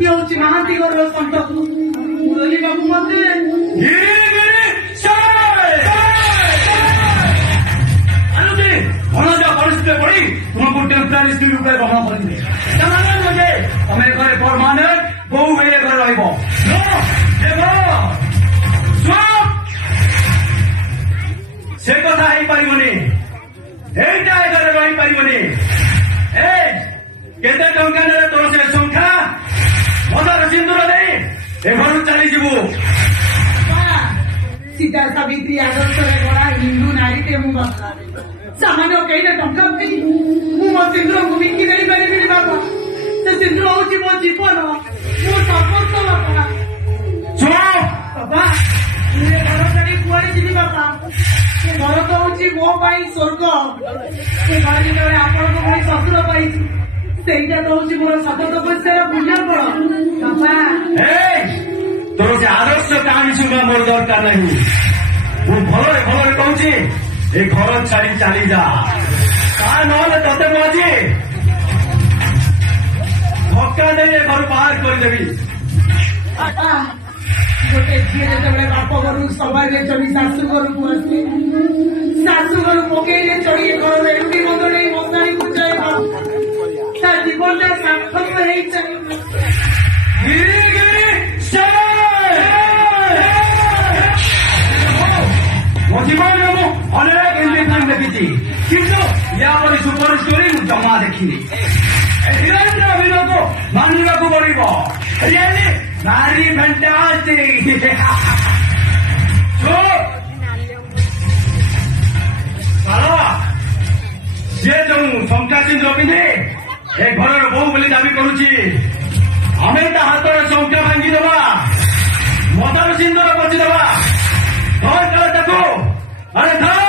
ଇଏ ହଉଛି ମହାନ୍ତି ଘରର ସନ୍ଥ ମୁରଲୀ ବାବୁ ମତେ ଭଣଜା ପରିସ୍ଥିତିରେ ପଡି ତୁମକୁ ଟେମ୍ପରାରୀ ସ୍ତ୍ରୀ ରୂପେ ଗ୍ରହଣ କରିବେ। ସେମାନେ ଯେ ତମେ ଘରେ ପରମାନେଣ୍ଟ ବୋହୂ ହେଲେ ଘରେ ରହିବ। ସେ କଥା ହେଇପାରିବନି। ଏଇଟା ଏ ଘରେ ରହିପାରିବନି। କେତେ ଟଙ୍କା ନେଲେ ତୋର ସେ ସଂଖ୍ୟା ମଦର ସିନ୍ଦୁର ଦେଇ ଏ ଘରୁ ଚାଲିଯିବୁ। सीता सावित्री आदर्शରେ ଗଢ଼ା ହିନ୍ଦୁ ନାରୀଟେ ମୁଁ ବାପା ସାମାନ୍ୟ କେଇରେ ଟଙ୍କା ପାଇ ମୁଁ ମୋ ସିନ୍ଦୁରକୁ ବିକି ଦେଇପାରିବିନି ବାପା। ସେ ସିନ୍ଦୁର ହଉଛି ମୋ ଜୀବନ, ମୋ ସର୍ବସ୍ୱ ବାପା। ବାପା ମୁଁ ଏ ଘର ଛାଡି କୁଆଡେ ଯିବି ବାପା? ସେ ଘର ତ ହଉଛି ମୋ ପାଇଁ ସ୍ୱର୍ଗ। ସେ ଘର ଯେତେବେଳେ ଆପଣଙ୍କ ଭଳି ଶ୍ୱଶୁର ପାଇଛି ସେଇଟା ତ ହଉଛି ମୋର ଶତ ତପସ୍ୟାର ପୁଣ୍ୟ ଫଳ ବାପା। ତୋର ସେ ଆଦର୍ଶ କାହାଣୀ ଶୁଣିବା ମୋର ଦରକାର ନାହିଁ। ମୁଁ ଭଲରେ ଭଲରେ କହୁଛି ଏ ଘର ଛାଡି ଚାଲି ଯା। ତା ନହେଲେ ତତେ ମୁଁ ଆଜି ଧକ୍କା ଦେଇ ଏ ଘରୁ ବାହାର କରିଦେବି। ଗୋଟେ ଝିଅ ଯେତେବେଳେ ବାପ ଘରୁ ସବାଇରେ ଚଢି ଶାଶୁ ଘରକୁ ଆସେ, ଶାଶୁ ଘରୁ ପକେଇଲେ ଚଢି ଏ ଘରର ଏମିତି ମନ୍ଦ ନେଇ ମଶାଣିକୁ ଯାଏ ତା ଜୀବନଟା ସାର୍ଥକ ହେଇଯାଏ। ମୋ ଜୀବନରେ ମୁଁ ଅନେକ ହିନ୍ଦୀ ଫିଲ୍ମ ଦେଖିଛି, କିନ୍ତୁ ୟା ପରି ସୁପର ଷ୍ଟୋରି ମୁଁ ଜମା ଦେଖିନି। ହିରୋଇନ୍ର ଅଭିନୟକୁ ମାନିବାକୁ ପଡିବ। ଭାରି ଫ୍ୟାଣ୍ଟାଷ୍ଟିକ୍। ସିଏ ଯୋଉ ଶଙ୍ଖା ସିନ୍ଦୁର ପିନ୍ଧି ଏ ଘରର ବୋହୂ ବୋଲି ଦାବି କରୁଛି, ଆମେ ତା ହାତର ଶଙ୍ଖା ଭାଙ୍ଗିଦେବା, ମଦର ସିନ୍ଦୁର ପଚିଦେବା। ଧର ଧର ତାକୁ, ଆରେ ଧର।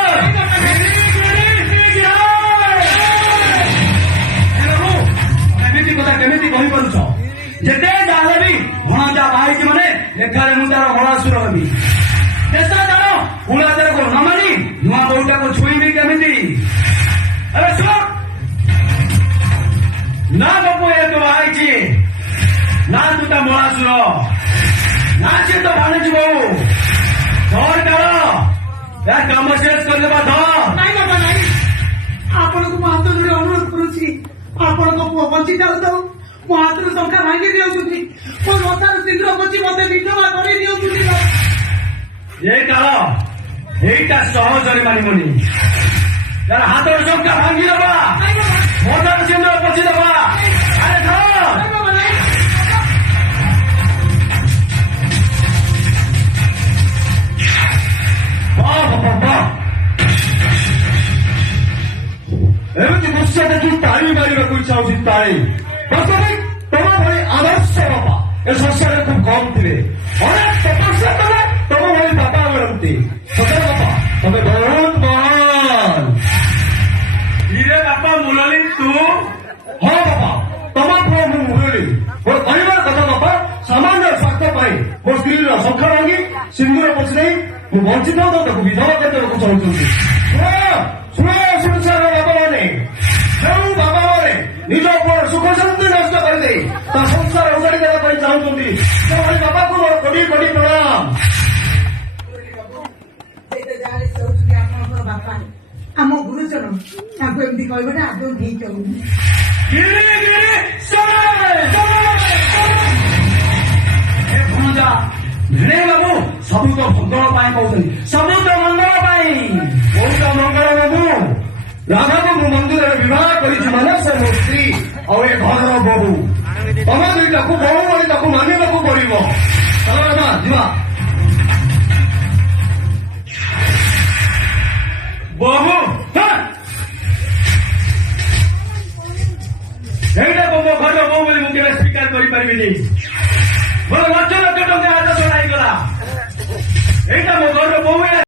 ଏମିତି କଥା କେମିତି କହିପାରୁଛ? ଯେତେ ଯାହାହେଲେ ବି ଭଣଜା ବାହାଇଛି ମାନେ ଏଠାରେ ମୁଁ ତାର ହଳାସୁର ହେବି। ଚେଷ୍ଟା କର କୁଳାଚାରକୁ ନ ମାନି ନୂଆ ବୋହୂଟାକୁ ଛୁଇଁବି କେମିତି? ଆରେ ଶୁଣ ନା ବାପୁ ଏ ତୁ ବାହାଇଛି, ନା ତୁ ତା ମଳାସୁର, ନା ସେ ତ ଭାଣିଛି ବୋହୂ। ଧର କର କାମ ଶେଷ କରିଦେବା। ଧର। ନାଇଁ ବାପା ନାଇଁ, ଆପଣଙ୍କୁ ମୋ ହାତ ଯୋଡି ଅନୁରୋଧ କରୁଛି, ଆପଣଙ୍କ ପୁଅ ବଞ୍ଚି ଯାଉଥାଉ ମୋ ହାତରୁ ଟଙ୍କା ଭାଙ୍ଗି ଦିଅନ୍ତୁନି, ମୋ ମଶାର ସିନ୍ଦୁର ବଞ୍ଚି ମତେ ବିଧବା କରି ଦିଅନ୍ତୁନି। ଏ କାଳ ଏଇଟା ସହଜରେ ମାନିବନି। ତାର ହାତର ଟଙ୍କା ଭାଙ୍ଗିଦେବା, ମଦର ସିନ୍ଦୁର ପଚିଦେବା। ଆରେ ଧର। ଏମିତି ଦୃଶ୍ୟ ଦେଖି ତାଳି ମାରିବାକୁ ଇଚ୍ଛା ହଉଛି। ତାଳି ପ୍ରଥମେ ତମ ଭଳି ଆଦର୍ଶ ବାପା ଏ ସଂସାରରେ ଖୁବ କମ୍ ଥିଲେ। ଅନେକ ତପସ୍ୟା କଲେ ତମ ଭଳି ବାପା ମିଳନ୍ତି। ସତରେ ବାପା ତମେ ବହୁତ ମହାନ। ଇରେ ବାପା ମୁରଲୀ ତୁ? ହଁ ବାପା, ତମ ପୁଅ ମୁଁ ମୁରଲୀ। ମୋର କହିବାର କଥା ବାପା, ସାମାନ୍ୟ ସ୍ୱାର୍ଥ ପାଇଁ ମୋ ସ୍ତ୍ରୀର ଶଙ୍ଖା ଭାଙ୍ଗି ସିନ୍ଦୁର ପୋଛି ଦେଇ ମୁଁ ବଞ୍ଚିତ ତାକୁ ବିଧବା କରିବାକୁ ଚାହୁଁଛନ୍ତି। ସଂସାର ବାପା ମାନେ, ଯେଉଁ ବାପା ମାନେ ନିଜ ପୁଅର ସୁଖ ଶାନ୍ତି ନଷ୍ଟ କରିଦେଇ ତା ସଂସାର ଉଜାଡ଼ି ଦେବା ପାଇଁ ଚାହୁଁଛନ୍ତି, ସେଭଳି ବାପାକୁ ମୋର କୋଟି କୋଟି ପ୍ରଣାମ। ଆପଣଙ୍କର ବାପା ଆମ ଗୁରୁଜନ, ତାଙ୍କୁ ଏମିତି କହିବାଟା ଆଦୌ ଠିକ ହଉନି। ଭିଣେଇ ବାବୁ ସବୁ ତ ମଙ୍ଗଳ ପାଇଁ କହୁଛନ୍ତି, ସବୁ ତ ମଙ୍ଗଳ ପାଇଁ। ବହୁତ ମଙ୍ଗଳ ବାବୁ। ରାଧାକୁ ମୁଁ ମନ୍ଦିରରେ ବିବାହ କରିଛି ମାନେ ସେ ମୋ ସ୍ତ୍ରୀ ଆଉ ଏ ଘରର ବୋହୂ। ତମେ ଦୁଇଟାକୁ ବୋହୂ ବୋଲି ତାକୁ ମାନିବାକୁ ପଡିବ। ଚାଲ ରାଧା ଯିବା। ବୋହୂ ଏଇଟା ମୋ ଘରର ବୋହୂ ବୋଲି ମୁଁ କେବେ ସ୍ୱୀକାର କରିପାରିବିନି। ମୋର ଲକ୍ଷ ଲକ୍ଷ ଟଙ୍କା ହାତ ଚଳାଇଗଲା। ଏଇଟା ମୋ ଘରର ବୋହୂ।